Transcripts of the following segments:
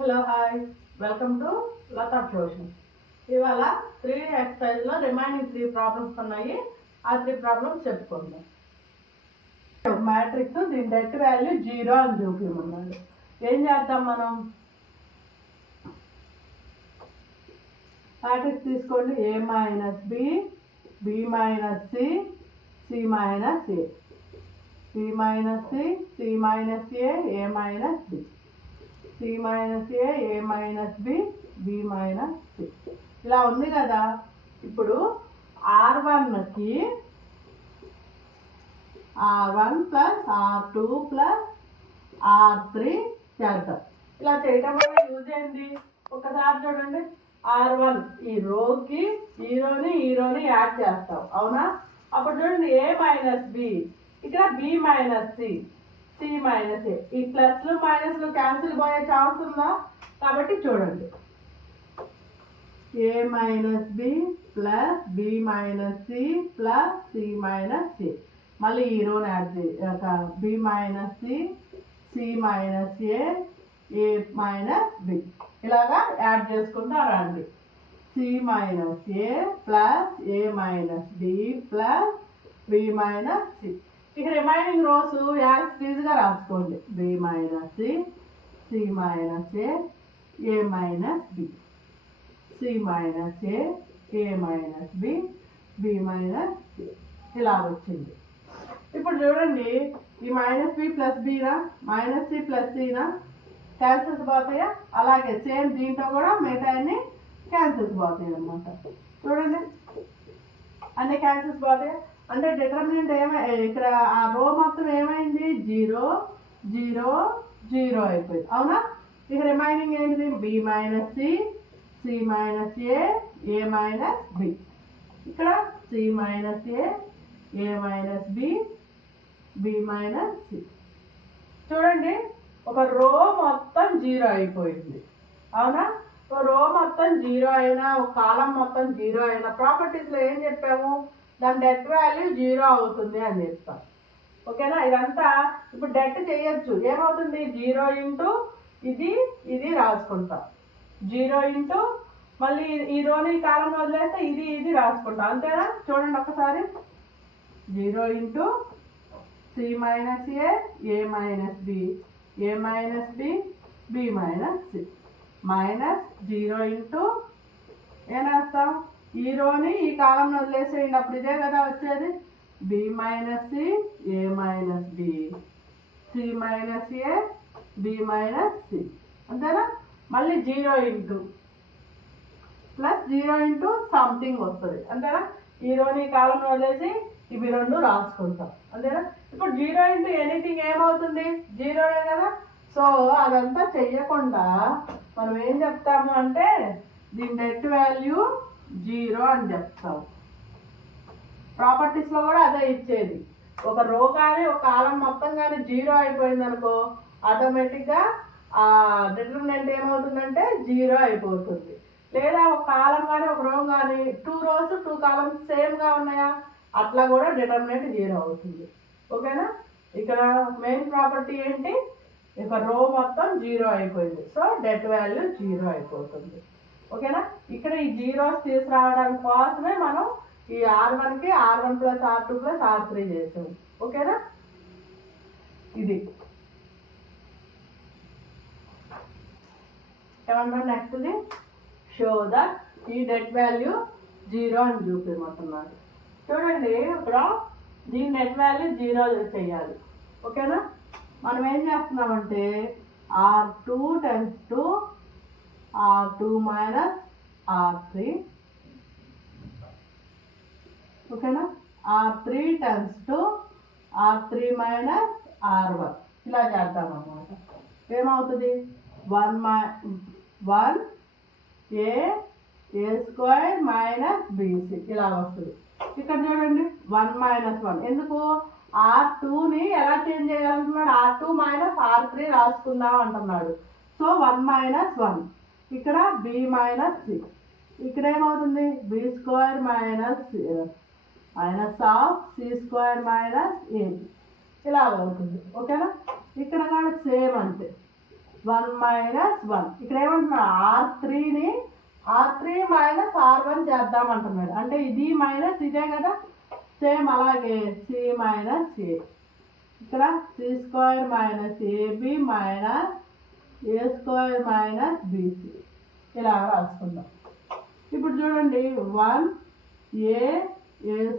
Hello hi, welcome to Lata tuition. ఇవాళ 3 ఎక్సర్సైజ్లో remaining 3 problems ఉన్నాయి. ఆ 3 ప్రాబ్లమ్స్ చెప్పుకుందాం. మ్యాట్రిక్స్ దీని డెట్ వాల్యూ 0 అని చూపించమన్నాడు. ఏం చేద్దాం మనం? మ్యాట్రిక్స్ తీసుకోండి. A minus B, B minus C, C minus A, C minus C, C minus A, A minus B, C minus A, A minus B, B minus C. ఇలా ఉంది కదా. ఇప్పుడు R1కి R1 plus R2 plus R3 చేద్దాం. ఇలా చేయటం వల్ల use ఏంటి? ఒకసారి చూడండి. R1 ఈ రోకి ఈ రోని యాడ్ చేస్తాం, అవునా? అప్పుడు చూడండి, A మైనస్ B, ఇక్కడ B minus C, C minus A. ఈ ప్లస్లు మైనస్లు క్యాన్సిల్ పోయే ఛాన్స్ ఉందా? కాబట్టి చూడండి, A minus B plus B minus C plus C minus A. మళ్ళీ ఈ రోని యాడ్ చేయాలి. B minus C, C minus A, A minus B. ఇలాగా యాడ్ చేసుకుంటా రండి. C minus A plus A minus B plus B minus C. ఇక remaining rose as గా రాసుకోండి. B minus C, C minus A, A minus B, C minus A, A minus B, B minus C. ఇలా వచ్చింది. ఇప్పుడు చూడండి, ఈ minus B plus Bనా, minus C plus Cనా క్యాన్సిల్స్ పోతాయా? అలాగే సేమ్ దీంట్లో కూడా మిగతాన్ని క్యాన్సిల్స్ పోతాయి అన్నమాట. చూడండి, అన్ని క్యాన్సిల్స్ పోతాయా? అంటే డిటర్మినెంట్ ఇక్కడ ఆ రో మొత్తం ఏమైంది? 0 0 0 అయిపోయింది, అవునా? ఇక రిమైనింగ్ ఏంటిది? B minus C, C minus A, A minus B. ఇక్కడ C minus A, A minus B, B minus C. చూడండి, ఒక రో మొత్తం 0 అయిపోయింది, అవునా? ఒక రో మొత్తం 0 అయినా, ఒక కాలం మొత్తం 0 అయినా ప్రాపర్టీస్లో ఏం చెప్పాము? దాని డెట్ వాల్యూ 0 అవుతుంది అని చెప్తాం, ఓకేనా? ఇదంతా ఇప్పుడు డెట్ చేయొచ్చు. ఏమవుతుంది? 0 ఇంటూ ఇది రాసుకుంటాం. 0 ఇంటూ మళ్ళీ ఈ రోని ఈ కాలంలో వదిలేస్తే ఇది రాసుకుంటాం, అంతేనా? చూడండి ఒకసారి. 0 into C minus A, A minus B, A minus B, B minus C minus 0 into ఏం రాస్తాం? ఈ రోని ఈ కాలంలో వదిలేసేయండి, అప్పుడు ఇదే కదా వచ్చేది. B minus C, A minus B, C minus A, B minus C, అంతేనా? మళ్ళీ 0 ఇంటూ ప్లస్ 0 ఇంటూ సంథింగ్ వస్తుంది, అంతేనా? ఈ రోని ఈ కాలంలో వదిలేసి ఇవి రెండు రాసుకుంటాం, అంతేనా? ఇప్పుడు 0 ఇంటూ ఎనీథింగ్ ఏమవుతుంది? 0 కదా. సో అదంతా చెయ్యకుండా మనం ఏం చెప్తాము అంటే దీని డెట్ వాల్యూ 0 అని చెప్తాం. ప్రాపర్టీస్లో కూడా అదే ఇచ్చేది. ఒక రో కానీ ఒక కాలం మొత్తం కానీ 0 అయిపోయింది అనుకో, ఆటోమేటిక్గా ఆ డిటర్మినెంట్ ఏమవుతుందంటే 0 అయిపోతుంది. లేదా ఒక కాలం కానీ ఒక రో కానీ 2 రోస్ 2 కాలమ్స్ సేమ్గా ఉన్నాయా, అట్లా కూడా డిటర్మినెంట్ 0 అవుతుంది, ఓకేనా? ఇక్కడ మెయిన్ ప్రాపర్టీ ఏంటి? ఇక రో మొత్తం 0 అయిపోయింది, సో డెట్ వాల్యూ 0 అయిపోతుంది, ఓకేనా? ఇక్కడ ఈ జీరోస్ తీసుకురావడానికి కోసమే మనం ఈ R1కి R1 plus R2 plus R3 చేసాము, ఓకేనా? ఇది ఏమన్నా నెక్స్ట్ది షో దట్ ఈ డెట్ వాల్యూ 0 అని చూపించమంటున్నాడు. చూడండి, ఇక్కడ దీని డెట్ వాల్యూ 0 చేయాలి, ఓకేనా? మనం ఏం చేస్తున్నామంటే R2 tends to R2 minus R3, ఓకేనా? R3 tends to R3 minus R1. ఇలా చేద్దాం అన్నమాట. ఏమవుతుంది? 1 A స్క్వేర్ మైనస్ BC ఇలా వస్తుంది. ఇక్కడ చూడండి, 1 మైనస్ 1 ఎందుకు? R2ని ఎలా చేంజ్ చేయాలంటున్నాడు? R2 మైనస్ R3 రాసుకుందాం అంటున్నాడు. సో 1 మైనస్ 1, ఇక్కడ B మైనస్ C, ఇక్కడ ఏమవుతుంది? B square minus of C square minus AB ఇలా అవుతుంది, ఓకేనా? ఇక్కడ కూడా సేమ్ అంతే. 1 మైనస్ 1. ఇక్కడ ఏమంటున్నాడు, R3ని R3 మైనస్ R1 చేద్దామంటున్నాడు. అంటే ఇది మైనస్ ఇదే కదా, సేమ్ అలాగే సి మైనస్ ఏ. ఇక్కడ C square minus AB minus A square minus BC ఇలా రాసుకుందాం. ఇప్పుడు చూడండి 1 ఏ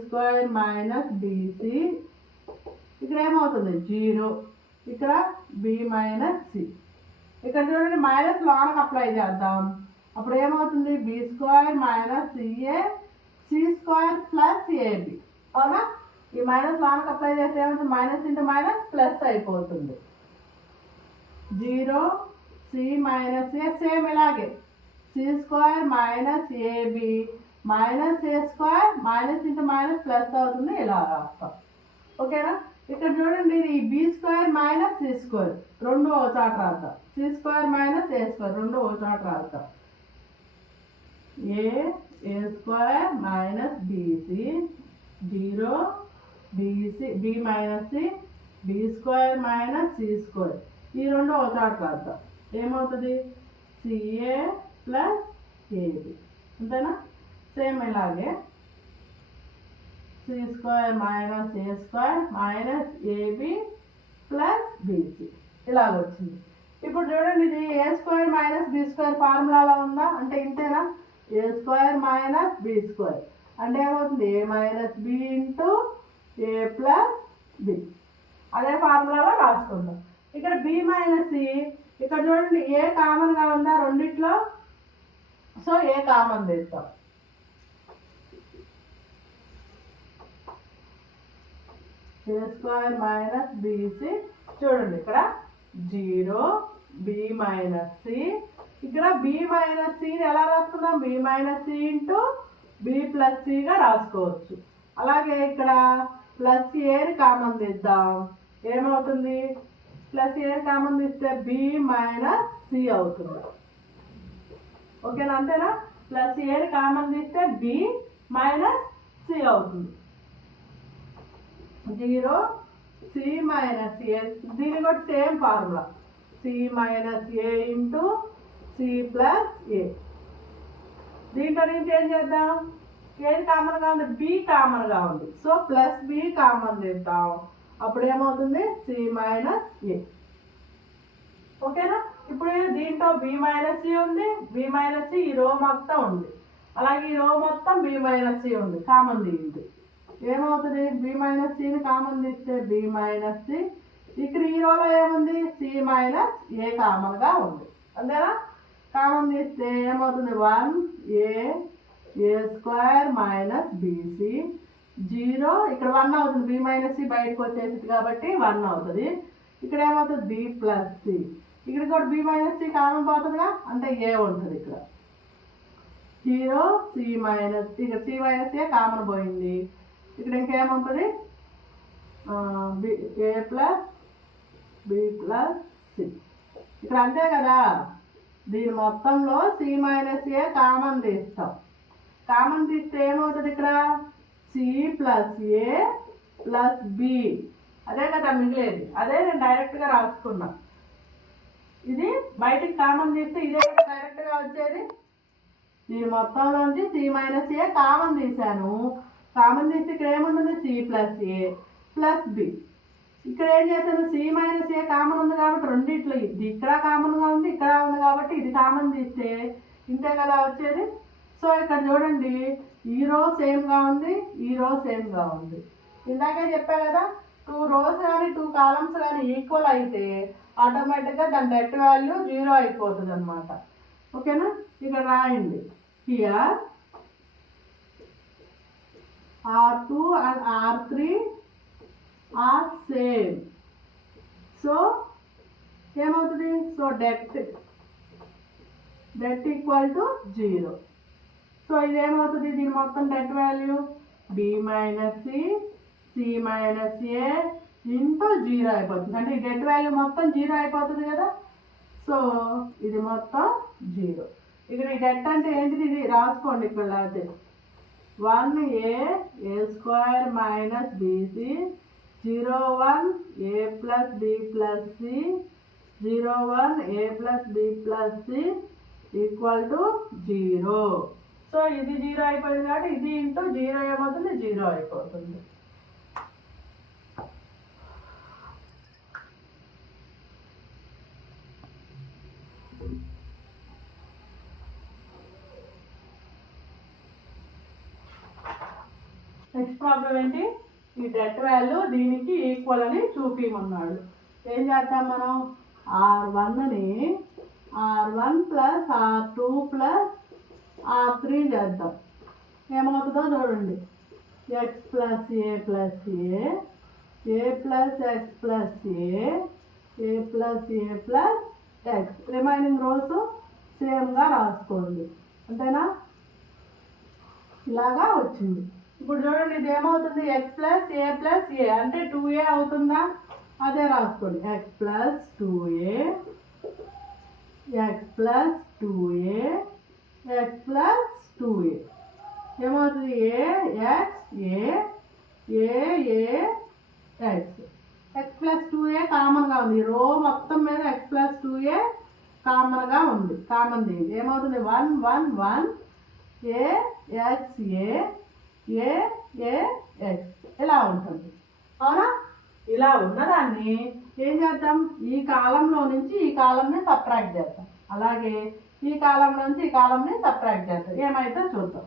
స్క్వేర్ మైనస్ బీసీ, ఇక్కడ ఏమవుతుంది 0, ఇక్కడ బి మైనస్ సి. ఇక్కడ చూడండి మైనస్ లోనకి అప్లై చేద్దాం. అప్పుడు ఏమవుతుంది B square minus CA C square plus AB. అవునా, ఈ మైనస్ లోనకి అప్లై చేస్తే ఏమవుతుంది, మైనస్ ఇంటూ మైనస్ ప్లస్ అయిపోతుంది. 0 సి మైనస్ ఏ, సేమ్ ఇలాగే C square minus AB minus A square minus into minus plus అవుతుంది, ఇలా రాస్తాం. ఓకేనా, ఇక్కడ చూడండి ఈ B square minus C square రెండు ఓ చాట రాద్దాం. C square minus A square రెండు ఓ చాట రాద్దాం. A square minus BC 0 BC B minus C B square minus C square ఈ రెండు ఓ చాట రాద్దాం. ఏమవుతుంది సిఏ ప్లస్ ఏబి. అంతేనా, సేమ్ ఇలాగే C square minus A square minus AB plus BC ఇలాగ వచ్చింది. ఇప్పుడు చూడండి ఇది A square minus B square ఫార్ములాలో ఉందా అంటే ఇంతేనా, A square minus B square అంటే ఏమవుతుంది A minus B into A plus B. అదే ఫార్ములాలో రాసుకుందాం. ఇక్కడ బి మైనస్ సి, ఇక్కడ చూడండి ఏ కామన్గా ఉందా రెండిట్లో, సో ఏ కామన్ తీస్తాం. ఏ స్క్వేర్ మైనస్ బీసీ, చూడండి ఇక్కడ 0 బి మైనస్ సి, ఇక్కడ బి మైనస్ సిని ఎలా రాసుకుందాం B minus C into B plus సిగా రాసుకోవచ్చు. అలాగే ఇక్కడ ప్లస్ ఏని కామన్ తీద్దాం. ఏమవుతుంది ప్లస్ ఏని కామన్ తీస్తే బి మైనస్ సి అవుతుంది. ఓకేనా, అంతేనా, ప్లస్ ఏని కామన్ తీస్తే బి మైనస్ సి అవుతుంది. 0 సి మైనస్ ఏ, దీని కూడా same formula C minus A into C plus ఏ. దీంట్లో నుంచి ఏం చేద్దాం, ఏది కామన్గా ఉంది బి కామన్గా ఉంది, సో ప్లస్ బి కామన్ చేద్దాం. అప్పుడు ఏమవుతుంది సి మైనస్ ఏ. ఓకేనా, ఇప్పుడు దీంట్లో బి మైనస్ సి ఉంది, బి మైనస్ సి ఈ రో మొత్తం ఉంది, అలాగే ఈ రో మొత్తం బి మైనస్ సి ఉంది, కామన్ తీయండి. ఏమవుతుంది బి మైనస్ సిని కామన్ తీస్తే బి మైనస్ సి, ఇక్కడ ఈ రోలో ఏముంది సి మైనస్ ఏ కామన్గా ఉంది. అంతేనా, కామన్ తీస్తే ఏమవుతుంది 1 ఏ స్క్వేర్ మైనస్ బీసీ 0, ఇక్కడ 1 అవుతుంది బి మైనస్ సి బయటకు వచ్చేసింది కాబట్టి 1 అవుతుంది. ఇక్కడ ఏమవుతుంది బి ప్లస్ సి, ఇక్కడ కూడా బి మైనస్ సి కామన్ పోతుందిగా అంటే ఏ ఉంటుంది. ఇక్కడ 0 సి మైనస్, ఇక్కడ సి మైనస్ ఏ కామన్ పోయింది. ఇక్కడ ఇంకేముంటుంది ఏ ప్లస్ బి ప్లస్ సి, ఇక్కడ అంతే కదా. దీని మొత్తంలో సి మైనస్ ఏ కామన్ తీస్తాం. కామన్ తీస్తే ఏమవుతుంది ఇక్కడ c plus a plus B, అదే కదా మిగిలేది, అదే నేను డైరెక్ట్గా రాసుకున్నా. ఇది బయటికి కామన్ తీస్తే ఇదే కదా డైరెక్ట్గా వచ్చేది. దీని మొత్తంలోంచి సి మైనస్ ఏ కామన్ తీసాను. కామన్ తీస్తే ఇక్కడ ఏముంటుంది C plus a plus B. ఇక్కడ ఏం చేశాను సి మైనస్ ఏ కామన్ ఉంది కాబట్టి రెండిట్లో ఇది ఇక్కడ కామన్గా ఉంది, ఇక్కడ ఉంది కాబట్టి ఇది కామన్ తీస్తే ఇంతే కదా వచ్చేది. సో ఇక్కడ చూడండి ఈ రో సేమ్గా ఉంది, ఈ రో సేమ్గా ఉంది. ఇందాకే చెప్పా కదా 2 rows కానీ 2 columns కానీ ఈక్వల్ అయితే ఆటోమేటిక్గా దాని నెట్ వాల్యూ 0 అయిపోతుంది అనమాట. ఓకేనా, ఇక్కడ రాయండి here R2 and R3 are same. So ఏమవుతుంది so det equal to 0. So ఇదేమవుతుంది దీని మొత్తం det value B minus C minus A into 0 అయిపోతుంది. అంటే ఈ డెట్ వాల్యూ మొత్తం 0 అయిపోతుంది కదా. సో ఇది మొత్తం 0. ఇక్కడ ఈ డెట్ అంటే ఏంటిది ఇది రాసుకోండి ఇక్కడ లేకపోతే 1 A square minus BC 0 1 A plus B plus C 0 1 a plus b plus c equal to 0. So ఇది 0 అయిపోయింది కాబట్టి ఇది ఇంటూ 0 ఏమవుతుంది 0 అయిపోతుంది. నెక్స్ట్ ప్రాబ్లం ఏంటి, ఈ డెట్ వాల్యూ దీనికి ఈక్వల్ అని చూపించమన్నాడు. ఏం చేద్దాం మనం, R1ని R1 plus R2 plus R3 చేద్దాం. ఏమవుతుందో చూడండి, X plus a plus a plus X plus a plus a plus X. Remaining rose సేమ్గా రాసుకోండి, అంతేనా? ఇలాగా వచ్చింది. ఇప్పుడు చూడండి ఇది ఏమవుతుంది, ఎక్స్ ప్లస్ ఏ అంటే 2a అవుతుందా, అదే రాసుకోండి. X plus 2a X plus 2a X plus 2a ఏమవుతుంది, ఎక్స్ ఎక్స్ ప్లస్ 2a కామన్గా ఉంది. రో మొత్తం మీద ఎక్స్ ప్లస్ 2a కామన్గా ఉంది. కామన్ ఏమవుతుంది, 1 1 1 ఎక్స్ ఇలా ఉంటుంది, అవునా? ఇలా ఉన్నదాన్ని ఏం చేద్దాం, ఈ కాలంలో నుంచి ఈ కాలంని సబ్ట్రాక్ట్ చేద్దాం. అలాగే ఈ కాలం నుంచి ఈ కాలంని సబ్ట్రాక్ట్ చేద్దాం. ఏమైతే చూద్దాం.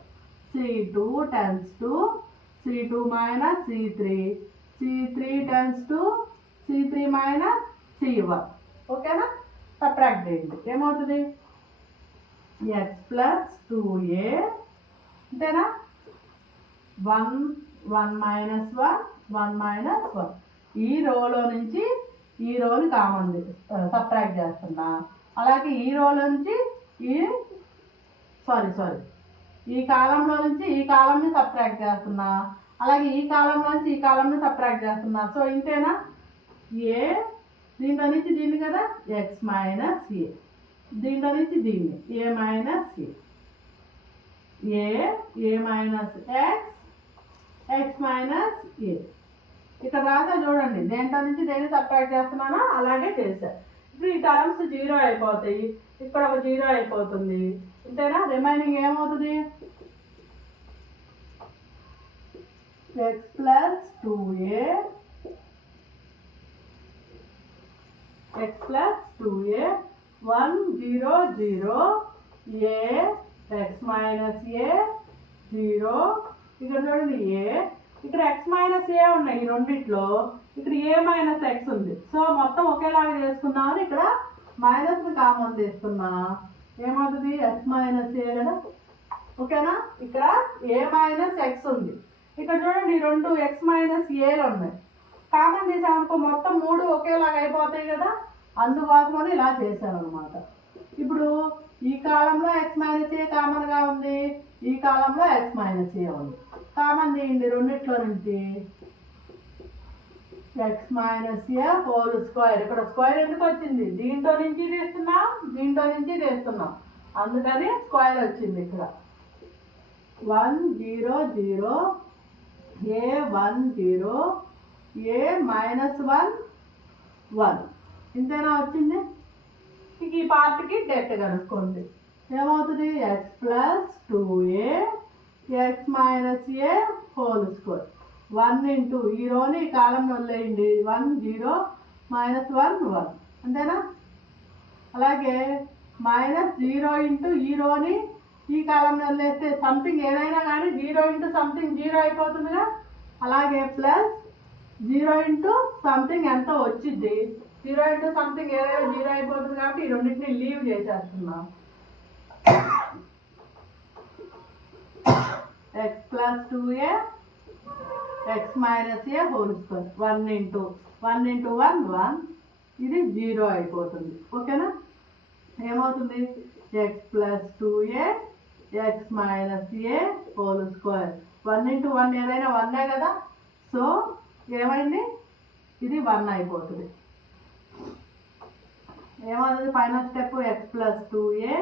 C2 tends to C2 minus C3 tends to C3 minus C1. ఓకేనా? సబ్ట్రాక్ట్ చేయండి. ఏమవుతుంది, ఎక్స్ ప్లస్ 2a అంతేనా, 1 1 మైనస్ 1 మైనస్ 1. ఈ రోలో నుంచి ఈ రోని కామన్ సబ్ట్రాక్ట్ చేస్తున్నా. అలాగే ఈ రోలో నుంచి ఈ కాలంలో నుంచి ఈ కాలంని సబ్ట్రాక్ట్ చేస్తున్నా. అలాగే ఈ కాలంలో నుంచి ఈ కాలంని సబ్ట్రాక్ట్ చేస్తున్నా. సో ఇంతేనా, ఏ దీంట్లో నుంచి దీన్ని కదా, ఎక్స్ మైనస్ ఏ, దీంట్లో నుంచి దీన్ని ఏ minus a minus X minus A. ఇక్కడ రాసా చూడండి, దేంట్లో నుంచి దేన్ని సబ్ట్రాక్ట్ చేస్తున్నానో అలాగే చేశారు. ఇప్పుడు ఈ టర్మ్స్ 0 అయిపోతాయి, ఇక్కడ ఒక 0 అయిపోతుంది, అంతేనా? రిమైనింగ్ ఏమవుతుంది, X plus 2a X plus 2a 1 0 0 a X minus A 0. ఇక్కడ చూడండి ఇక్కడ ఎక్స్ మైనస్ ఏ ఉన్నాయి ఈ రెండిట్లో, ఇక్కడ ఏ మైనస్ ఎక్స్ ఉంది. సో మొత్తం ఒకేలాగా చేసుకున్నామని ఇక్కడ మైనస్ని కామన్ తీసుకున్నా. ఏమవుతుంది, ఎక్స్ మైనస్ ఏ కదా, ఓకేనా? ఇక్కడ ఏ మైనస్ ఎక్స్ ఉంది. ఇక్కడ చూడండి ఈ రెండు ఎక్స్ మైనస్ ఏలు ఉన్నాయి. కామన్ తీసామనుకో మొత్తం 3 ఒకేలాగా అయిపోతాయి కదా, అందుకోసమని ఇలా చేశాను అనమాట. ఇప్పుడు ఈ కాలంలో ఎక్స్ మైనస్ ఏ కామన్గా ఉంది, ఈ కాలంలో ఎక్స్ మైనస్ ఏ ఉంది. కామన్ తీయండి రెండిట్లో నుంచి, ఎక్స్ మైనస్ ఏ హోల్ స్క్వేర్. ఇక్కడ స్క్వేర్ ఎందుకు వచ్చింది, దీంట్లో నుంచి తీస్తున్నాం దీంట్లో నుంచి తీస్తున్నాం, అందుకని స్క్వేర్ వచ్చింది. ఇక్కడ 1 0 0 a 1 0 a మైనస్ 1 1 ఇంతేనా వచ్చింది. ఈ పార్ట్కి డెట్ కనుక్కోండి. ఏమవుతుంది, X plus 2a X minus ఏ హోల్ స్క్వేర్. 1 ఇంటూ ఈ రోని ఈ కాలం వదిలేయండి, 1 0 మైనస్ 1 1 అంతేనా. అలాగే మైనస్ 0 ఇంటూ ఈ రోని ఈ కాలం వదిలేస్తే సంథింగ్ ఏదైనా కానీ 0 ఇంటూ సంథింగ్ 0 అయిపోతుందిగా. అలాగే ప్లస్ 0 ఇంటూ సంథింగ్ ఎంతో వచ్చింది, 0 ఇంటూ సంథింగ్ ఏదైనా 0 అయిపోతుంది కాబట్టి ఈ రెండింటిని లీవ్ చేసేస్తున్నాం. X plus 2a X minus ఏ హోల్ స్క్వేర్. 1 ఇంటూ 1 1 ఇది 0 అయిపోతుంది, ఓకేనా. ఏమవుతుంది, X plus 2a X minus ఏ హోల్ స్క్వేర్. 1 ఇంటూ 1 ఏదైనా 1 కదా, సో ఏమైంది, ఇది 1 అయిపోతుంది. ఏమవుతుంది, final step x plus 2a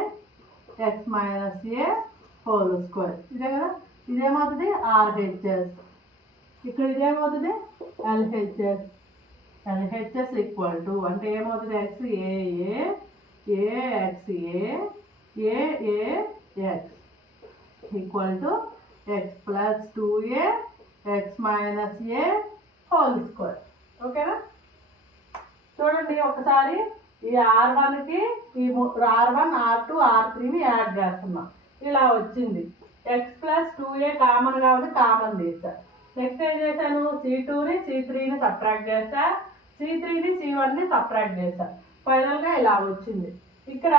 X minus ఏ హోల్ స్క్వేర్. ఇదే కదా, ఇదేమవుతుంది RHS. ఇక్కడ ఇదేమవుతుంది LHS. LHS ఈక్వల్ టు అంటే ఏమవుతుంది x a x equal to x plus 2a X minus A whole square. ఓకేనా? చూడండి ఒకసారి ఈ R1కి ఈ R1 R2 R3ని యాడ్ చేస్తున్నాం, ఇలా వచ్చింది. ఎక్స్ ప్లస్ 2a కామన్గా ఉంది, కామన్ తీసా. నెక్స్ట్ ఏం చేశాను, C2ని C3ని సబ్ట్రాక్ట్ చేసా, C3ని C1ని సబ్ట్రాక్ట్ చేసా. ఫైనల్గా ఇలా వచ్చింది. ఇక్కడ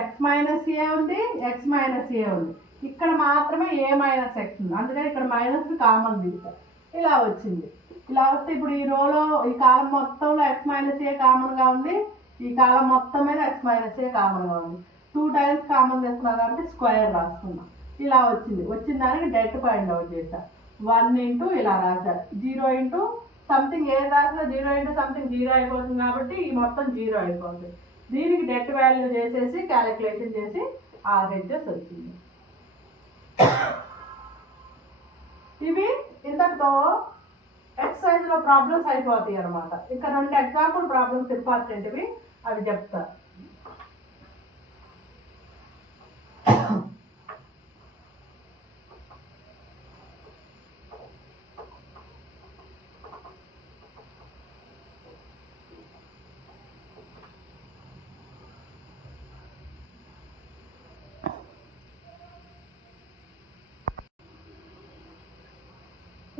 ఎక్స్ మైనస్ ఏ ఉంది, ఎక్స్ మైనస్ ఏ ఉంది. ఇక్కడ మాత్రమే ఏ మైనస్ ఎక్స్ ఉంది, అందుకని ఇక్కడ మైనస్ కామన్ తీసా, ఇలా వచ్చింది. ఇలా వస్తే ఇప్పుడు ఈ రోలో ఈ కాలం మొత్తంలో ఎక్స్ మైనస్ ఏ కామన్గా ఉంది, ఈ కాలం మొత్తం మీద ఎక్స్ మైనస్ ఏ కామన్గా ఉంది. 2 టైమ్స్ కామన్ తీసుకున్నాం కాబట్టి స్క్వేర్ రాసుకున్నాం. ఇలా వచ్చింది. వచ్చిన దానికి డెట్ ఫైండ్ అవుట్ చేశా. 1 ఇంటూ ఇలా రాశారు, 0 ఇంటూ సంథింగ్ ఏది రాసినా 0 ఇంటూ సంథింగ్ 0 అయిపోతుంది కాబట్టి ఈ మొత్తం 0 అయిపోతుంది. దీనికి డెట్ వాల్యూ చేసేసి క్యాలిక్యులేషన్ చేసి RHS వచ్చింది. ఇవి ఇంతటితో ఎక్సర్సైజ్లో ప్రాబ్లమ్స్ అయిపోతాయి అనమాట. ఇక్కడ 2 ఎగ్జాంపుల్ ప్రాబ్లమ్స్ ఇంపార్టెంట్వి, అవి చెప్తా.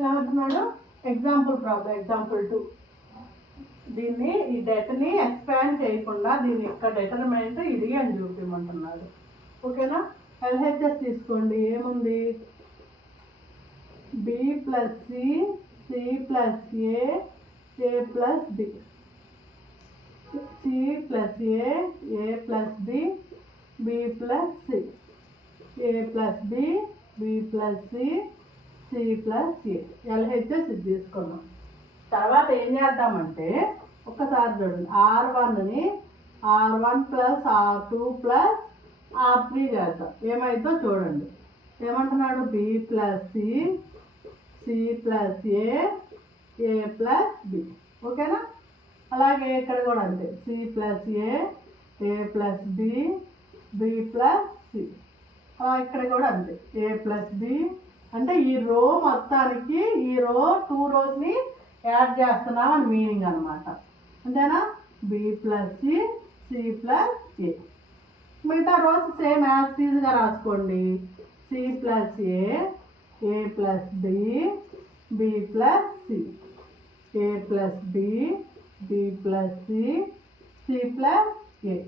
ఏమంటున్నాడు, ఎగ్జాంపుల్ ప్రాబ్లం ఎగ్జాంపుల్ 2. దీన్ని ఈ డెట్ని ఎక్స్పాండ్ చేయకుండా దీని యొక్క డెటర్మినెంట్ ఇది అని చూపించమంటున్నాడు. ఓకేనా? LHS తీసుకోండి. ఏముంది, B plus C plus a plus B, C plus a plus B plus C, a plus B plus C plus a. LHS ఇది తీసుకున్నాం. తర్వాత ఏం చేద్దామంటే ఒక్కసారి చూడండి, R1ని R1 plus R2 plus R3 చేద్దాం. ఏమైందో చూడండి. ఏమంటున్నాడు, B plus C plus a plus B. ఓకేనా? అలాగే ఇక్కడ కూడా అంతే, C plus a plus B plus C. ఇక్కడ కూడా అంతే, ఏ ప్లస్ B. అంటే ఈ రో మొత్తానికి ఈ రో 2 రోస్ని యాడ్ చేస్తున్నాం అని మీనింగ్ అనమాట. అంతేనా? B plus C plus a. మిగతా రోస్ సేమ్ యాజ్ టీజ్గా రాసుకోండి. C plus a plus B plus C, a plus B plus C plus a.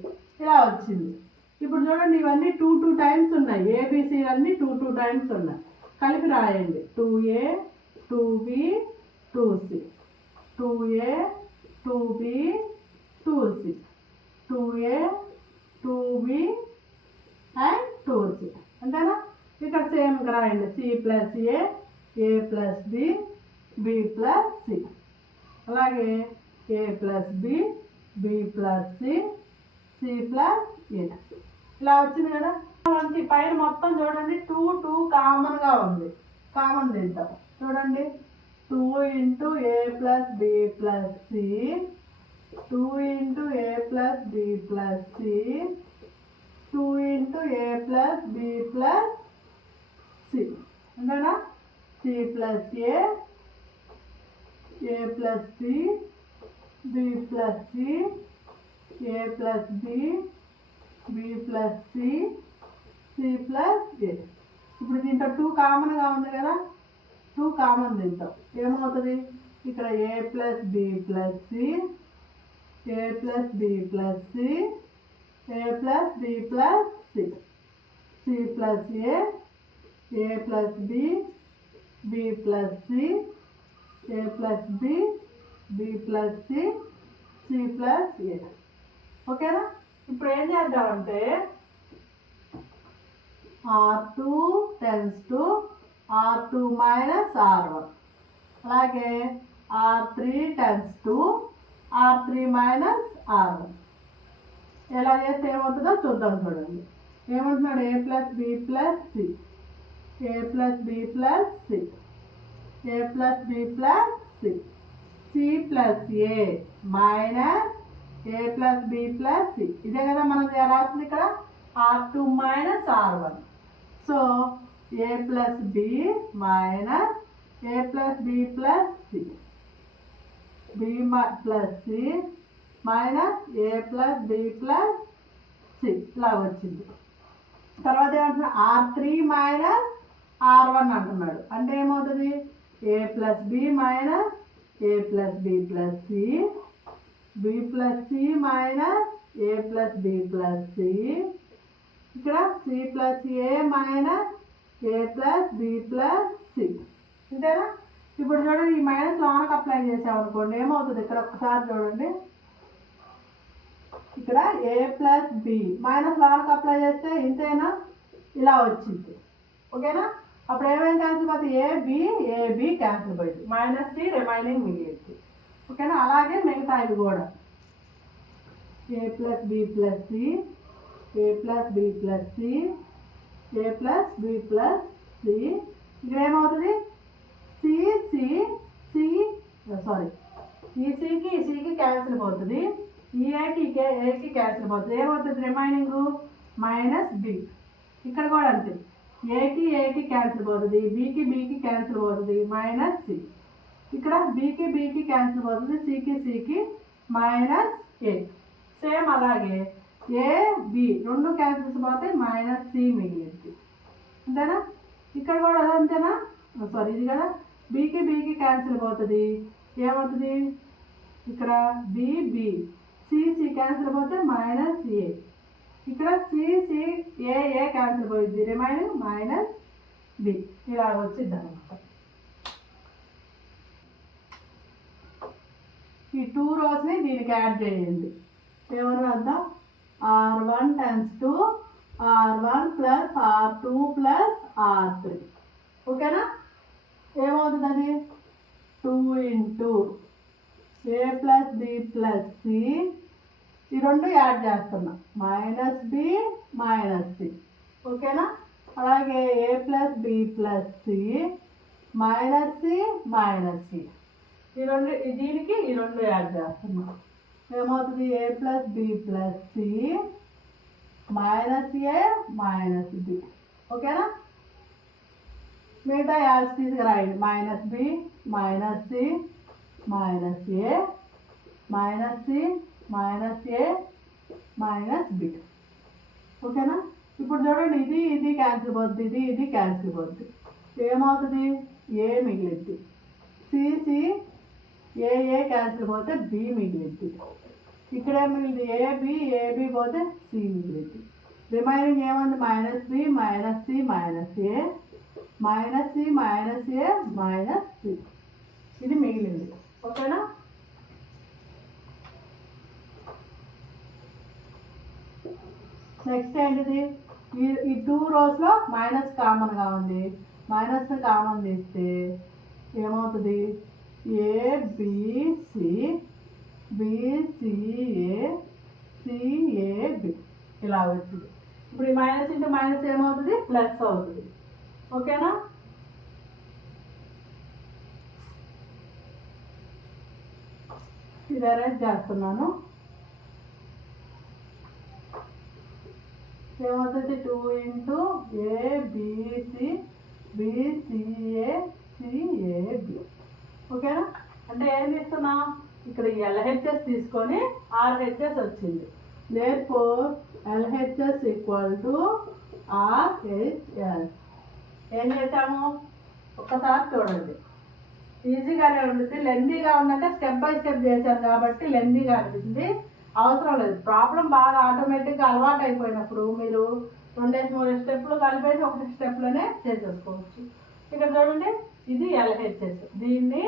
ఇలా వచ్చింది. ఇప్పుడు చూడండి, ఇవన్నీ 2 టైమ్స్ ఉన్నాయి. ABC అన్నీ 2 టైమ్స్ ఉన్నాయి. కలిపి రాయండి. 2A 2B 2C, 2A 2B 2C, 2A 2B and 2C. అంతేనా? ఇక్కడ సేమ్ రాయండి. C plus a plus B plus C. అలాగే a plus B plus C plus a. ఇలా వచ్చింది కదా. మంచి పైన మొత్తం చూడండి 2 కామన్గా ఉంది. కామన్ తింటాం. చూడండి, 2 ఇంటూ ఏ plus B plus C, 2 into ఏ plus B plus C, 2 into ఏ ప్లస్ B ప్లస్ C. అంతేనా? C plus a plus B plus C, a plus B plus C plus a. ఇప్పుడు దీంట్లో 2 కామన్గా ఉంది కదా, 2 కామన్ తింటాం. ఏమవుతుంది, ఇక్కడ a plus B plus C, a plus B plus C, a plus B plus C, C plus a plus B plus C, a plus B plus C plus a. ఓకేనా? ఇప్పుడు ఏం చేద్దామంటే R2 tends to R2 minus R1, అలాగే R3 tends to R3 minus R1. ఎలా చేస్తే ఏమవుతుందో చూద్దాం. చూడండి, ఏమంటున్నాడు, a plus B plus C, a plus B plus C, a plus B plus C, C c plus a minus a plus B plus c. ఇదే కదా మనం రాస్తుంది ఇక్కడ R2 minus R1. So a plus b minus a plus B plus c, b plus c minus a plus B plus c ఇలా వచ్చింది. తర్వాత ఏమంటున్నా R3 minus R1 అంటున్నాడు. అంటే ఏమవుతుంది a plus b minus a plus B plus c, b plus c minus a plus B plus c, ఇక్కడ c plus a minus a plus B plus c. అంతేనా? ఇప్పుడు చూడండి ఈ మైనస్ లోనకి apply చేసామనుకోండి ఏమవుతుంది, ఇక్కడ ఒక్కసారి చూడండి, ఇక్కడ ఏ ప్లస్ బి మైనస్ లోనకి అప్లై చేస్తే ఇంతేనా, ఇలా వచ్చింది. ఓకేనా? అప్పుడు ఏమేమి క్యాన్సిల్ పోతుంది, ఏబి క్యాన్సిల్ పోయింది, మైనస్ సి రిమైనింగ్ మిగిలింది. ఓకేనా? అలాగే మిగతా ఇవి కూడా ఏ ప్లస్ బి ప్లస్ సి, ఏ ప్లస్ బి ప్లస్ సి, ఏ ప్లస్ బి ప్లస్ సి. ఇక్కడ ఏమవుతుంది ఈ సికి క్యాన్సిల్ పోతుంది, ఈ ఏకి క్యాన్సిల్ పోతుంది. ఏమవుతుంది రిమైనింగ్ మైనస్ బి. ఇక్కడ కూడా అంతే, ఏకి క్యాన్సిల్ పోతుంది, బీకి క్యాన్సిల్ పోతుంది, మైనస్ సి. ఇక్కడ బీకి క్యాన్సిల్ పోతుంది, సికి మైనస్ ఏ. సేమ్ అలాగే ఏ బి రెండు క్యాన్సిల్స్ పోతే మైనస్ సి మిగిలింది. అంతేనా? ఇక్కడ కూడా అదంతేనా, ఇది కదా బీకి క్యాన్సిల్ పోతుంది, ఏమవుతుంది ఇక్కడ బి సి క్యాన్సిల్ పోతే మైనస్ ఏ. ఇక్కడ ఏ క్యాన్సిల్ పోయింది, రిమైనింగ్ మైనస్ బి. ఇలా వచ్చింది అనమాట. ఈ 2 రోస్ని దీనికి యాడ్ చేయండి. ఏమని రాద్దాం, R1 times 2 R1 plus R2 plus R3. ఓకేనా? ఏమవుతుంది అది 2 into ఏ ప్లస్ బి ప్లస్ సి, ఈ రెండు యాడ్ చేస్తున్నా, మైనస్ బి మైనస్ సి. ఓకేనా? అలాగే a plus B plus c minus C minus c, ఈ రెండు దీనికి ఈ రెండు యాడ్ చేస్తున్నా. ఏమవుతుంది a plus B plus c minus a minus b. ఓకేనా? మిగతా యాడ్స్ తీసుకురాయండి, minus b minus C minus a minus C minus a minus b. ఓకేనా? ఇప్పుడు చూడండి ఇది క్యాన్సిల్ పోతుంది, ఇది క్యాన్సిల్ పోతుంది. ఏమవుతుంది ఏ మిగిలిద్ది, సి ఏ క్యాన్సిల్ పోతే బి మిగిలిద్ది. ఇక్కడ ఏం మిగిలింది ఏబి పోతే సి మిగిలింది. రిమైనింగ్ ఏముంది minus b minus C minus a minus C minus a minus c, ఇది మిగిలింది. ఓకేనా? నెక్స్ట్ ఏంటిది, ఈ 2 రోస్లో మైనస్ కామన్గా ఉంది, మైనస్ కామన్ తీస్తే ఏమవుతుంది ఏబిసి బిసిఏ సిఏబి ఇలా వచ్చింది. ఇప్పుడు ఈ మైనస్ ఇంటూ మైనస్ ఏమవుతుంది ప్లస్ అవుతుంది. ఓకేనా? ఇది అరేంజ్ చేస్తున్నాను. ఏమవుతుంది 2 into ఏబిసి బిసిఏ సిఏబి. ఓకేనా? అంటే ఏం తీసుకున్నాం, ఇక్కడ ఎల్హెచ్ఎస్ తీసుకొని ఆర్హెచ్ఎస్ వచ్చింది. therefore LHS equal to RHS. ఏం చేసాము ఒక్కసారి చూడండి, ఈజీగానే ఉంటుంది. లెందీగా ఉందంటే స్టెప్ బై స్టెప్ చేశాను కాబట్టి లెందీగా అనిపించింది, అవసరం లేదు. ప్రాబ్లం బాగా ఆటోమేటిక్గా అలవాటు అయిపోయినప్పుడు మీరు 2-3 స్టెప్లు కలిపేసి ఒక స్టెప్లోనే చేసేసుకోవచ్చు. ఇక్కడ చూడండి ఇది LHS, దీన్ని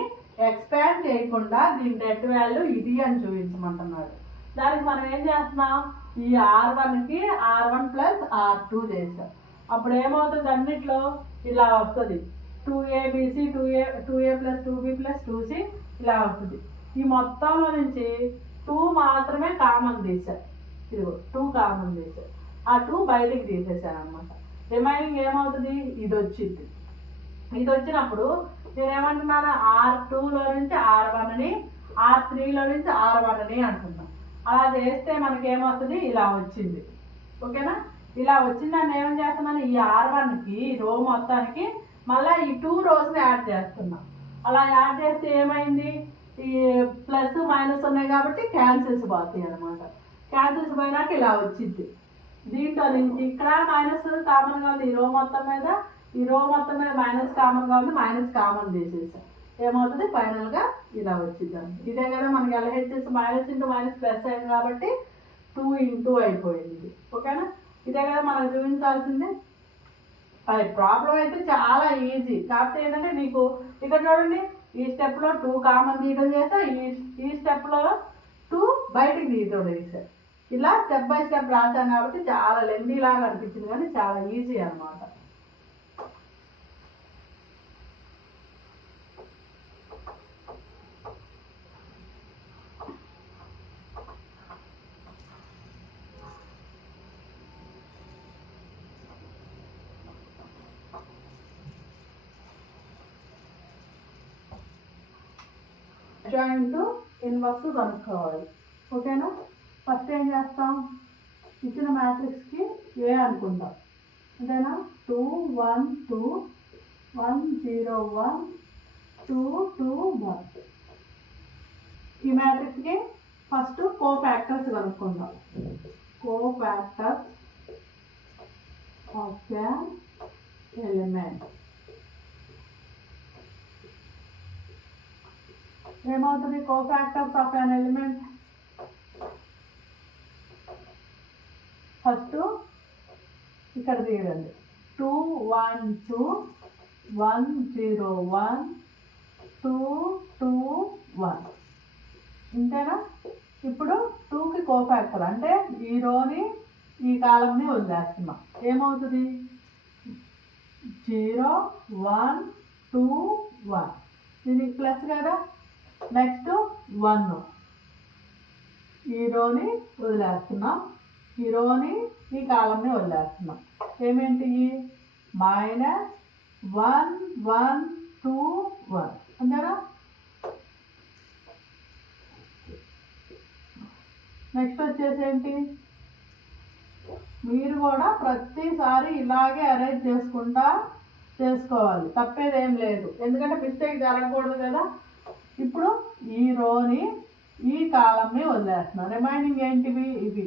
ఎక్స్పాండ్ చేయకుండా దీని డెడ్ వాల్యూ ఇది అని చూపించమంటున్నాడు. దానికి మనం ఏం చేస్తున్నాం, ఈ R1కి R1 ప్లస్ R2 చేసాం. అప్పుడు ఏమవుతుంది అన్నిట్లో ఇలా వస్తుంది 2ABC 2A plus 2B plus 2C ఇలా వస్తుంది. ఈ మొత్తంలో నుంచి 2 మాత్రమే కామన్ తీసారు, ఇదిగో 2 కామన్ తీసారు, ఆ 2 బయటికి తీసేసాను అనమాట. రిమైనింగ్ ఏమవుతుంది ఇది వచ్చింది. ఇది వచ్చినప్పుడు నేను ఏమంటున్నాను R2లో నుంచి R1ని R3లో నుంచి R1ని అనుకుందాం. అలా చేస్తే మనకి ఏమవుతుంది, ఇలా వచ్చింది. ఓకేనా, ఇలా వచ్చిందని ఏం చేస్తున్నాను, ఈ R1కి రో మొత్తానికి మళ్ళీ ఈ 2 రోస్ని యాడ్ చేస్తున్నాం. అలా యాడ్ చేస్తే ఏమైంది, ఈ ప్లస్ మైనస్ ఉన్నాయి కాబట్టి క్యాన్సిల్స్ పోతాయి అనమాట. క్యాన్సిల్స్ పోయినాక ఇలా వచ్చింది. దీంట్లో నుంచి ఇక్కడ మైనస్ కామన్గా ఉంది ఈ రో మొత్తం మీద, ఈ రో మొత్తం మీద మైనస్ కామన్గా ఉంది, మైనస్ కామన్ తీసేసాం. ఏమవుతుంది, ఫైనల్గా ఇలా వచ్చింది. ఇదే కదా మనకి LHS minus into minus plus అయింది కాబట్టి 2 ఇంటూ అయిపోయింది. ఓకేనా, ఇదే కదా మనకు చూపించాల్సింది. అది ప్రాబ్లం అయితే చాలా ఈజీ. కాకపోతే ఏంటంటే మీకు ఇక్కడ చూడండి, ఈ స్టెప్లో 2 కామన్ తీయడం చేసా, ఈ స్టెప్లో 2 బయటికి తీయడం చేసా. ఇలా స్టెప్ బై స్టెప్ రాశాను కాబట్టి చాలా లెందీ లాగా అనిపించింది, కానీ చాలా ఈజీ అనమాట. జాయింట్ ఇన్వర్స్ కనుక్కోవాలి. ఓకేనా, ఫస్ట్ ఏం చేస్తాం, ఇచ్చిన మ్యాట్రిక్స్కి ఏ అనుకుంటాం. అంతేనా, 2 1 2 1 0 1 2 2 1. ఈ మ్యాట్రిక్స్కి ఫస్ట్ కోఫ్యాక్టర్స్ కనుక్కుందాం. కోఫ్యాక్టర్స్ ఆఫ్ an ఎలిమెంట్ ఏమవుతుంది, కోఫ్యాక్టర్స్ ఆఫ్ an ఎలిమెంట్. ఫస్ట్ ఇక్కడ తీయండి, 2 1 2 1 0 1 2 2 1. ఇంతేనా. ఇప్పుడు 2కి కోఫ్యాక్టర్ అంటే ఈ రోని ఈ కాలంని వదిలేస్తున్నాం. ఏమవుతుంది, 0 1 2 1. దీనికి ప్లస్ కదా. నెక్స్ట్ 1, ఈ రోని వదిలేస్తున్నాం, ఈ రోని ఈ కాలంని వదిలేస్తున్నాం. ఏమేంటి, -1 1 2 1. అంతేనా. నెక్స్ట్ వచ్చేసి ఏంటి, మీరు కూడా ప్రతిసారి ఇలాగే అరేంజ్ చేసుకుంటా చేసుకోవాలి, తప్పేదేం లేదు. ఎందుకంటే మిస్టేక్ జరగకూడదు కదా. ఇప్పుడు ఈ రోని ఈ కాలంని వదిలేస్తున్నాం. రిమైనింగ్ ఏంటివి, ఇవి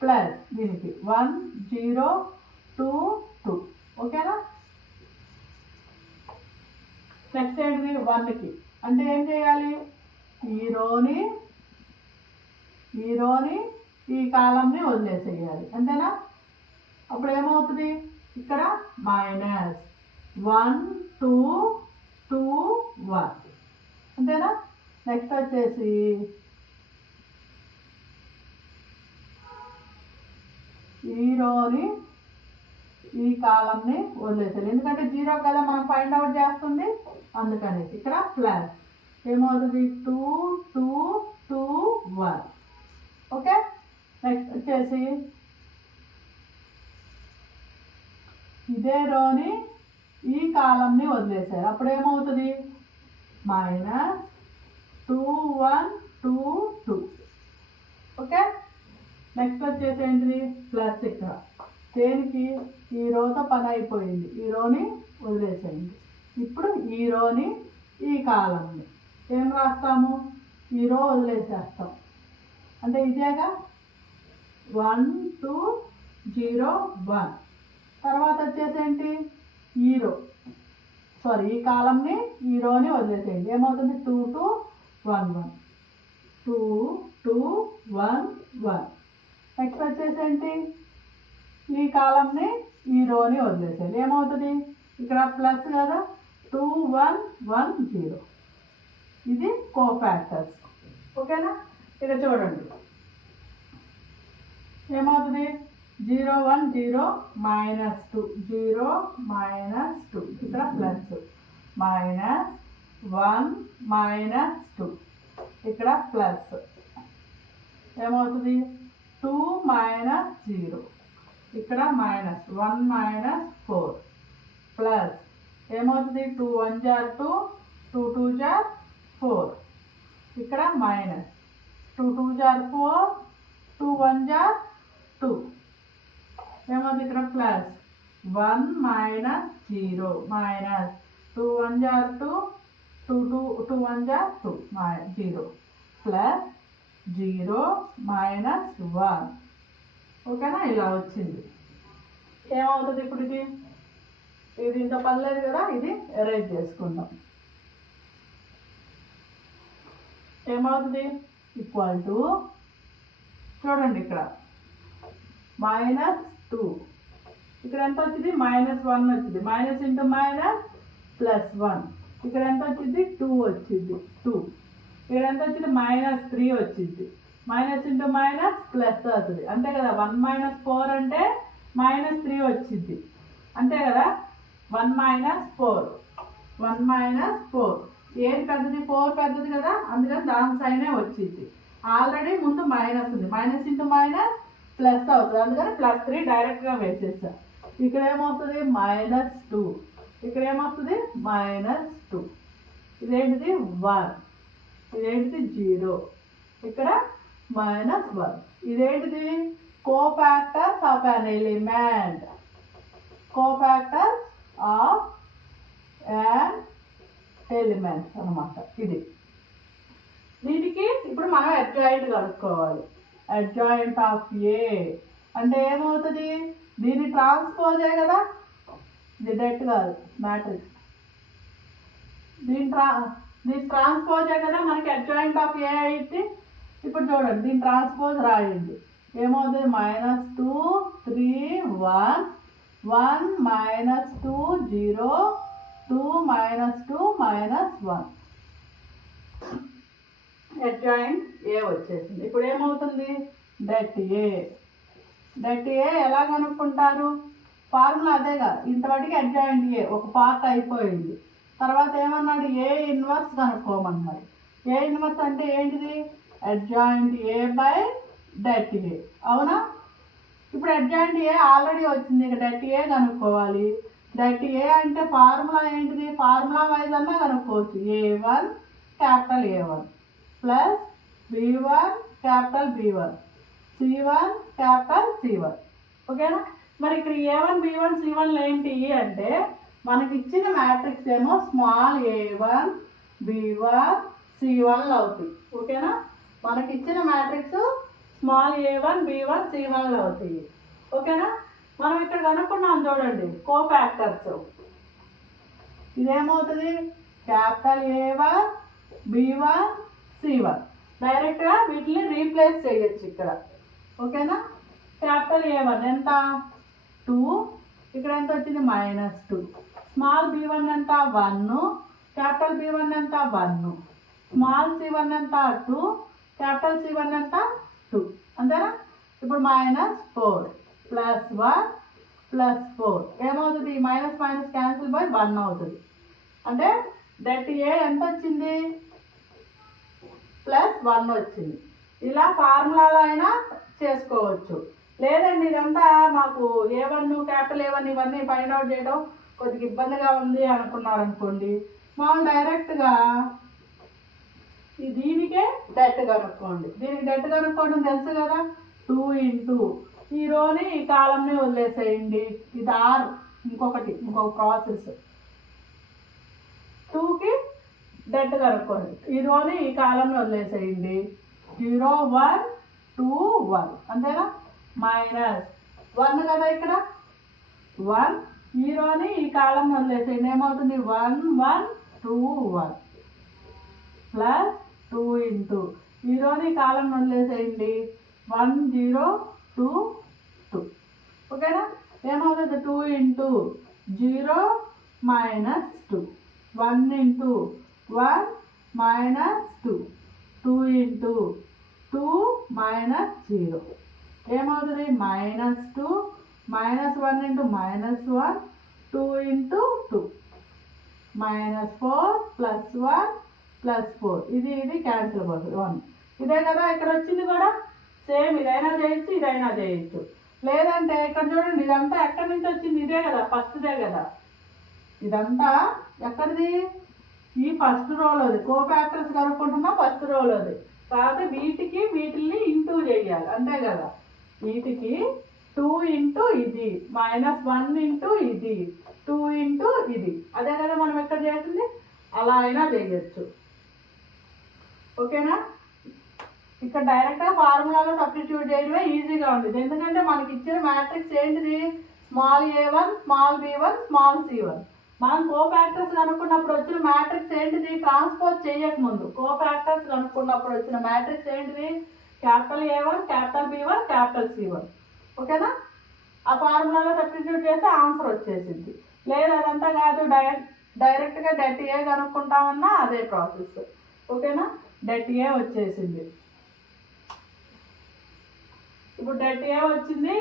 ప్లస్ దీనికి 1 0 2 2. ఓకేనా. నెక్స్ట్ ఏంటిది, 1కి అంటే ఏం చేయాలి, ఈ రోని ఈ కాలంని వదిలేసేయాలి. అంతేనా. అప్పుడు ఏమవుతుంది, ఇక్కడ -1 2 2 1. అంతేనా. నెక్స్ట్ వచ్చేసి ఈ రోని ఈ కాలంని వదిలేసాలి, ఎందుకంటే 0 కదా మనం ఫైండ్ అవుట్ చేస్తుంది, అందుకని ఇక్కడ ప్లస్ ఏమవుతుంది, 2 2 2 1. ఓకే. నెక్స్ట్ వచ్చేసి ఇదే రోని ఈ కాలంని వదిలేసారు, అప్పుడు ఏమవుతుంది, -2 1 2 2. ఓకే. నెక్స్ట్ వచ్చేసి ఏంటిది, ప్లస్. ఇక్కడ దేనికి, ఈ రోతో పని అయిపోయింది, ఈ రోని వదిలేసేయండి. ఇప్పుడు ఈ రోని ఈ కాలంని ఏం రాస్తాము, ఈ రో వదిలేసేస్తాం. అంటే ఇదేగా 1 2 0 1. తర్వాత వచ్చేసి ఏంటి, ఈ రో ఈ కాలంని ఈ రోని వదిలేసేయండి. ఏమవుతుంది, 2 2 1 1 2 2 1 1. నెక్స్ట్ వచ్చేసి ఏంటి, ఈ కాలంని ఈ రోని వదిలేసేయాలి. ఏమవుతుంది, ఇక్కడ ప్లస్ కదా, 2 1 1 0. ఇది కోఫ్యాక్టర్స్. ఓకేనా. ఇక చూడండి ఏమవుతుంది, 0 1 0 -2 0 -2. ఇక్కడ ప్లస్ -1 -2. ఇక్కడ ప్లస్ ఏమవుతుంది, 2 -0. ఇక్కడ -1 -4 ప్లస్ ఏమవుతుంది, 2 1 2 2 2 4. ఇక్కడ మైనస్ 2 2 జార్ 4, 2 1 జార్ 2, ఏమవుతుంది ఇక్కడ ప్లస్ 1 మైనస్ 0 మైనస్ 2 1 జార్ 2, 2 1 జార్ 2 0 ప్లస్ 0 మైనస్ 1. ఓకేనా, ఇలా వచ్చింది. ఏమవుతుంది ఇప్పుడు ఇది ఇంత పర్లేదు కదా, ఇది ఎరేజ్ చేసుకుందాం. ఏమవుతుంది ఈక్వల్ టు చూడండి ఇక్కడ -2, ఇక్కడ ఎంత వచ్చింది -1 వచ్చింది, మైనస్ ఇంటూ మైనస్ +1, ఇక్కడ ఎంత వచ్చింది 2 వచ్చింది 2, ఇక్కడ ఎంత వచ్చింది -3 వచ్చింది, మైనస్ ఇంటూ మైనస్ ప్లస్ అవుతుంది అంతే కదా. 1 - 4 అంటే -3 వచ్చింది అంతే కదా. 1 - 4 ఏది పెద్దది, 4 పెద్దది కదా, అందుకని దాని సైనే వచ్చింది. ఆల్రెడీ ముందు మైనస్ ఉంది, మైనస్ ఇంటూ మైనస్ ప్లస్ అవుతుంది, అందుకని +3 డైరెక్ట్గా వేసేసా. ఇక్కడ ఏమవుతుంది -2, ఇక్కడ ఏమవుతుంది -2, ఇదేంటిది 1, ఇదేంటిది 0, ఇక్కడ -1. ఇదేంటిది cofactors of an element, cofactors of an elements అనమాట. ఇది దీనికి ఇప్పుడు మనం అడ్జాయింట్ కనుక్కోవాలి. అడ్జాయింట్ ఆఫ్ ఏ అంటే ఏమవుతుంది, దీని ట్రాన్స్పోజే కదా, ఇది డెట్ కాదు మ్యాట్రిక్స్, దీని ట్రాన్స్పోజే కదా మనకి అడ్జాయింట్ ఆఫ్ ఏ అయితే. ఇప్పుడు చూడండి దీని ట్రాన్స్పోజ్ రాయండి, ఏమవుతుంది -2 3 1 1 -2 0 2 -2 -1. అడ్జాయింట్ ఏ వచ్చేసింది. ఇప్పుడు ఏమవుతుంది డెట్ ఏ. డెట్ ఏ ఎలా కనుక్కుంటారు, ఫార్ములా అదేగా, ఇంతవరకు అడ్జాయింట్ ఏ ఒక పార్ట్ అయిపోయింది. తర్వాత ఏమన్నాడు ఏ ఇన్వర్స్ కనుక్కోమన్నాడు. ఏ ఇన్వర్స్ అంటే ఏంటిది, adjoint A by det A, అవునా. ఇప్పుడు అడ్జాయింట్ ఏ ఆల్రెడీ వచ్చింది, ఇక డెట్ ఏ కనుక్కోవాలి. డెట్ ఏ అంటే ఫార్ములా ఏంటిది, ఫార్ములా వైజ్ అన్నా కనుక్కోవచ్చు. A1 capital A1 plus B1 capital B1 C1 capital C1. ఓకేనా. మరి ఇక్కడ A1 B1 C1 ఏంటి అంటే మనకి ఇచ్చిన మ్యాట్రిక్స్ ఏమో స్మాల్ a1 b1 c1 అవుతాయి. ఓకేనా. మనకి ఇచ్చిన matrix small a1 b1 c1 అవుతాయి. ఓకేనా. మనం ఇక్కడ కనుక్కున్నాం చూడండి cofactors. ఇదేమవుతుంది capital A1 B1 C1. డైరెక్ట్గా వీటిని రీప్లేస్ చేయొచ్చు ఇక్కడ. ఓకేనా. క్యాపిటల్ A1 ఎంత 2, ఇక్కడ ఎంత వచ్చింది -2. స్మాల్ b1 ఎంత 1, క్యాపిటల్ B1 ఎంత 1, స్మాల్ c1 ఎంత 2, క్యాపిటల్ C1 ఎంత 2. అంతేనా. ఇప్పుడు -4 +1 +4 ఏమవుతుంది, మైనస్ మైనస్ క్యాన్సిల్ బై 1 అవుతుంది. అంటే డెట్ ఏ ఎంత వచ్చింది +1 వచ్చింది. ఇలా ఫార్ములాలో అయినా చేసుకోవచ్చు. లేదండి ఇదంతా మాకు A1 క్యాపిటల్ A1 ఇవన్నీ ఫైండ్ అవుట్ చేయడం కొద్దిగా ఇబ్బందిగా ఉంది అనుకున్నారనుకోండి, మనం డైరెక్ట్గా దీనికే డెట్ కనుక్కోండి. దీనికి డెట్ కనుక్కోవడం తెలుసు కదా, 2 ఇంటూ ఈ రోని ఈ కాలంని వదిలేసేయండి. ఇది ఆర్, ఇంకొక ప్రాసెస్. 2కి డెట్ కనుక్కోండి, ఈ రోని ఈ కాలంని వదిలేసేయండి. 0 1 2 1 అంతేనా. -1 కదా ఇక్కడ 1, ఈ రోని ఈ కాలం వదిలేసేయండి. ఏమవుతుంది 1 1 2 1 ప్లస్ 2 ఇంటూ ఈ రోని ఈ కాలం వదిలేసేయండి. 1 0 2 2. ఓకేనా. ఏమవుతుంది 2 ఇంటూ 0 -2, 1 ఇంటూ 1 -2, 2 ఇంటూ 2 -0 ఏమవుతుంది -2 -1 ఇంటూ -1 2 ఇంటూ 2 -4 +1 +4 ఇది క్యాన్సిల్ అవుతుంది 1. ఇదే కదా ఇక్కడ వచ్చింది కూడా సేమ్, ఇదైనా చేయొచ్చు ఇదైనా చేయొచ్చు. లేదంటే ఇక్కడ చూడండి ఇదంతా ఎక్కడి నుంచి వచ్చింది, ఇదే కదా ఫస్ట్దే కదా. ఇదంతా ఎక్కడిది ఈ ఫస్ట్ రోలోది కోఫాక్టర్స్ కనుక్కుంటున్నా ఫస్ట్ రోలోది. కాకపోతే వీటిని ఇంటూ చేయాలి అంతే కదా. వీటికి 2 ఇంటూ ఇది -1 ఇంటూ ఇది 2 ఇంటూ ఇది అదే కదా మనం ఎక్కడ చేసింది. అలా అయినా చేయొచ్చు. ఓకేనా. ఇక్కడ డైరెక్ట్గా ఫార్ములాలో సబ్స్టిట్యూట్ చేయడమే ఈజీగా ఉంటుంది. ఎందుకంటే మనకి ఇచ్చిన మ్యాట్రిక్స్ ఏంటిది, small a1 small b1 small c1. మనం కోఫాక్టర్స్ కనుక్కున్నప్పుడు వచ్చిన మ్యాట్రిక్స్ ఏంటిది, ట్రాన్స్పోజ్ చేయకముందు కోఫాక్టర్స్ కనుక్కున్నప్పుడు వచ్చిన మ్యాట్రిక్స్ ఏంటిది, capital A1 capital B1 capital C1. ఓకేనా. ఆ ఫార్ములాలో సబ్స్టిట్యూట్ చేస్తే ఆన్సర్ వచ్చేసింది. లేదు అదంతా కాదు డైరెక్ట్గా డెట్ ఏ కనుక్కుంటామన్నా అదే ప్రాసెస్. ఓకేనా. డెట్ ఏ వచ్చేసింది. ఇప్పుడు డెట్ ఏ వచ్చింది,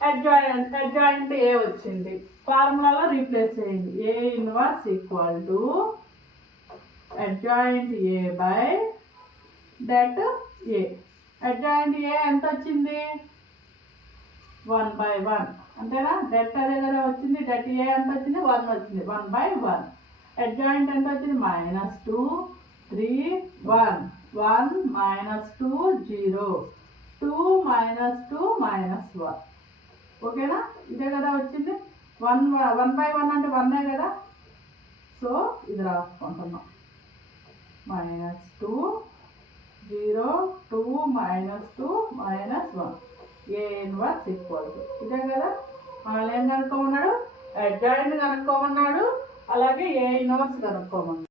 అడ్జాయింట్ ఏ వచ్చింది. ఫార్ములాలో రీప్లేస్ చేయండి. ఏ inverse equal to adjoint A by det A. Adjoint ఏ ఎంత వచ్చింది, 1/1 అంతేనా. డెట్ అదే కదా వచ్చింది. డెట్ ఏ ఎంత వచ్చింది, 1 వచ్చింది. 1/1. అడ్జాయింట్ ఎంత వచ్చింది, -2 3 1 1 -2 0 2 -2 -1. ఓకేనా. ఇదే కదా వచ్చింది. 1/1 అంటే 1 కదా. సో ఇది రాసుకుంటున్నాం. -2 0 2 -2 -1 ఏ ఇన్వర్స్ ఈక్వల్ టు ఇదే కదా. మనల్ని ఏం కనుక్కోమన్నాడు, అడ్జాయింట్ కనుక్కోమన్నాడు, అలాగే ఏ ఇన్వర్స్ కనుక్కోమన్నాడు.